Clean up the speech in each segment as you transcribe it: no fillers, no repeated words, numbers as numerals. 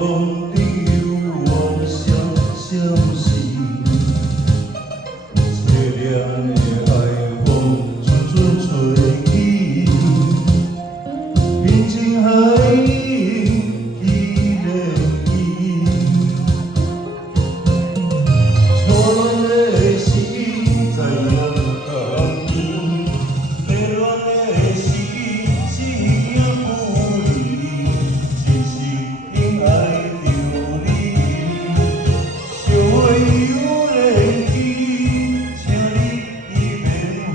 风中有我相思，凄凉的爱风阵阵吹起，平静海涌起涟漪，错乱的心在夜港边，迷乱的心心也不离，真心爱着你，相会有缘起，请你免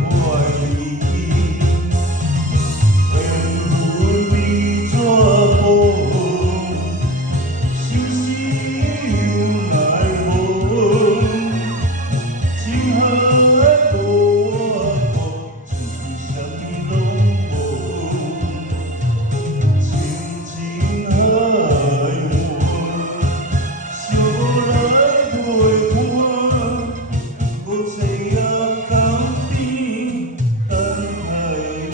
怀疑，缘分比纸薄，相思有奈何，情何的无果，情啥物拢无，情情爱慕，相来陪伴，搁坐夜港边等待你。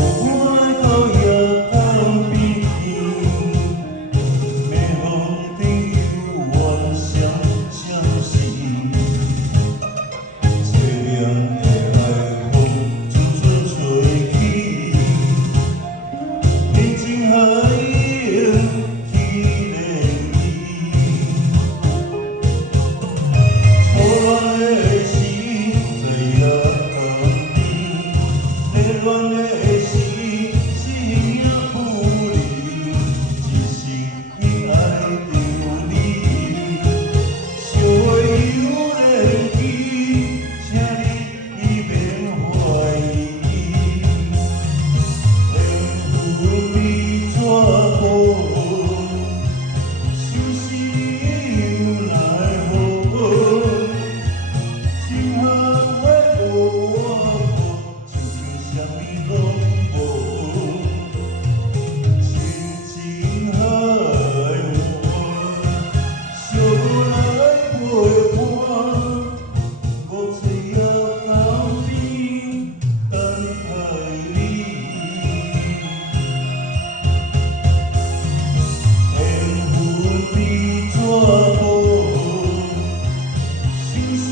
我来到夜港边，迷风中有我相思，凄凉的爱风阵阵吹起，平静海涌起涟漪，错乱的心在夜港边，迷乱的心心也不离，真心爱着你，相会有缘起，请你免怀疑，缘分比纸薄，相思有奈何，情何的无果，情情啥物拢无，情情爱慕，相来陪伴，搁坐夜港边等待你。缘分比纸薄，相思